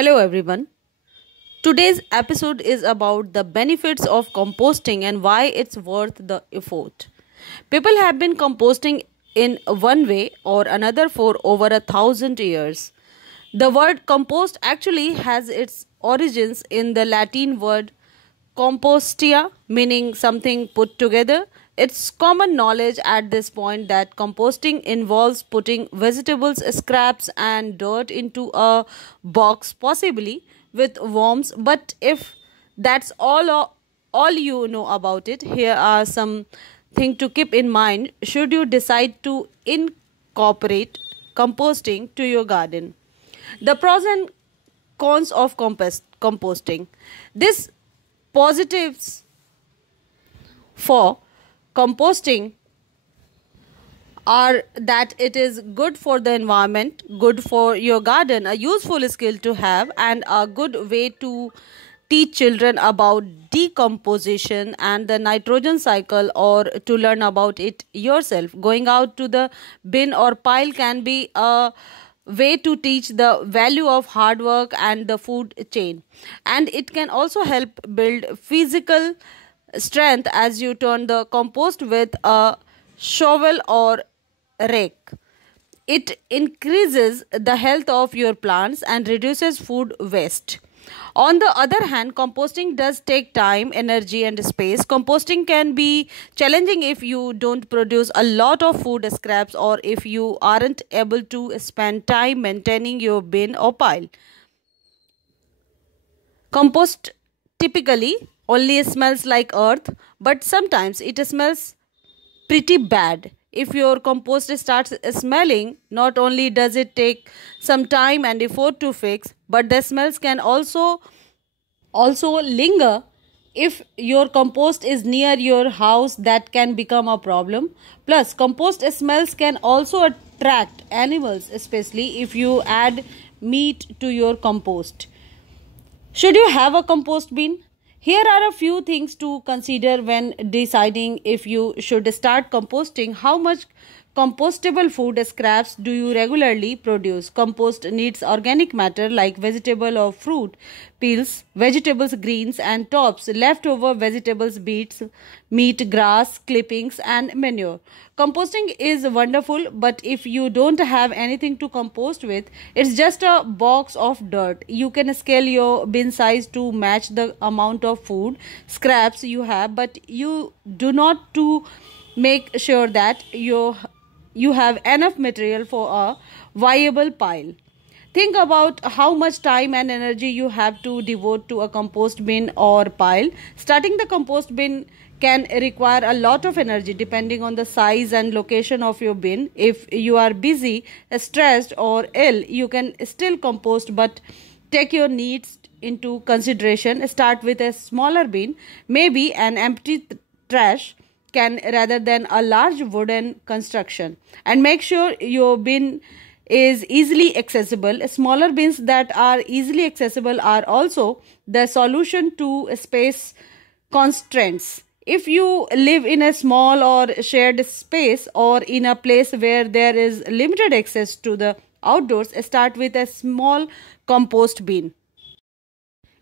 Hello everyone. Today's episode is about the benefits of composting and why it's worth the effort. People have been composting in one way or another for over 1,000 years. The word compost actually has its origins in the Latin word compostia, meaning something put together. It's common knowledge at this point that composting involves putting vegetables, scraps, and dirt into a box, possibly with worms. But if that's all you know about it, here are some things to keep in mind should you decide to incorporate composting to your garden. The pros and cons of composting. This positives for composting are that it is good for the environment, good for your garden, a useful skill to have, and a good way to teach children about decomposition and the nitrogen cycle, or to learn about it yourself. Going out to the bin or pile can be a way to teach the value of hard work and the food chain, and it can also help build physical strength as you turn the compost with a shovel or rake. It increases the health of your plants and reduces food waste. On the other hand, composting does take time, energy, and space. Composting can be challenging if you don't produce a lot of food scraps or if you aren't able to spend time maintaining your bin or pile. Compost typically only smells like earth, but sometimes it smells pretty bad. If your compost starts smelling, not only does it take some time and effort to fix, but the smells can also linger. If your compost is near your house, that can become a problem. Plus, compost smells can also attract animals, especially if you add meat to your compost. Should you have a compost bin? Here are a few things to consider when deciding if you should start composting. How much compostable food scraps do you regularly produce? Compost needs organic matter like vegetable or fruit peels, vegetables, greens, and tops, leftover vegetables, beets, meat, grass, clippings, and manure. Composting is wonderful, but if you don't have anything to compost with, it's just a box of dirt. You can scale your bin size to match the amount of food scraps you have, but you do not to make sure that you have enough material for a viable pile. Think about how much time and energy you have to devote to a compost bin or pile. Starting the compost bin can require a lot of energy depending on the size and location of your bin. If you are busy, stressed, or ill, you can still compost, but take your needs into consideration. Start with a smaller bin, maybe an empty trash can rather than a large wooden construction, and make sure your bin is easily accessible. Smaller bins that are easily accessible are also the solution to space constraints. If you live in a small or shared space or in a place where there is limited access to the outdoors, start with a small compost bin.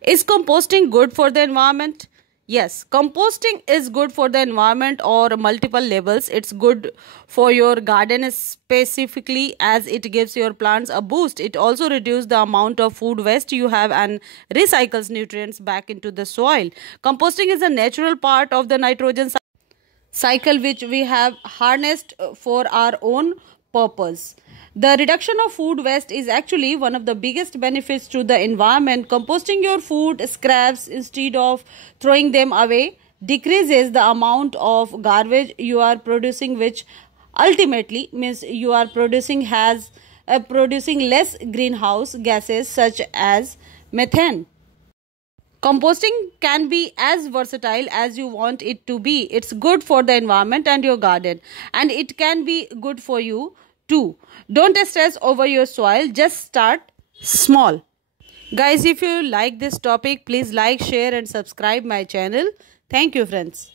Is composting good for the environment? Yes, composting is good for the environment or multiple levels. It's good for your garden specifically as it gives your plants a boost. It also reduces the amount of food waste you have and recycles nutrients back into the soil. Composting is a natural part of the nitrogen cycle which we have harnessed for our own purpose. The reduction of food waste is actually one of the biggest benefits to the environment. Composting your food scraps instead of throwing them away decreases the amount of garbage you are producing, which ultimately means you are producing less greenhouse gases such as methane. Composting can be as versatile as you want it to be. It's good for the environment and your garden, and it can be good for you too. Don't stress over your soil, just start small. Guys, if you like this topic, please like, share, and subscribe my channel. Thank you, friends.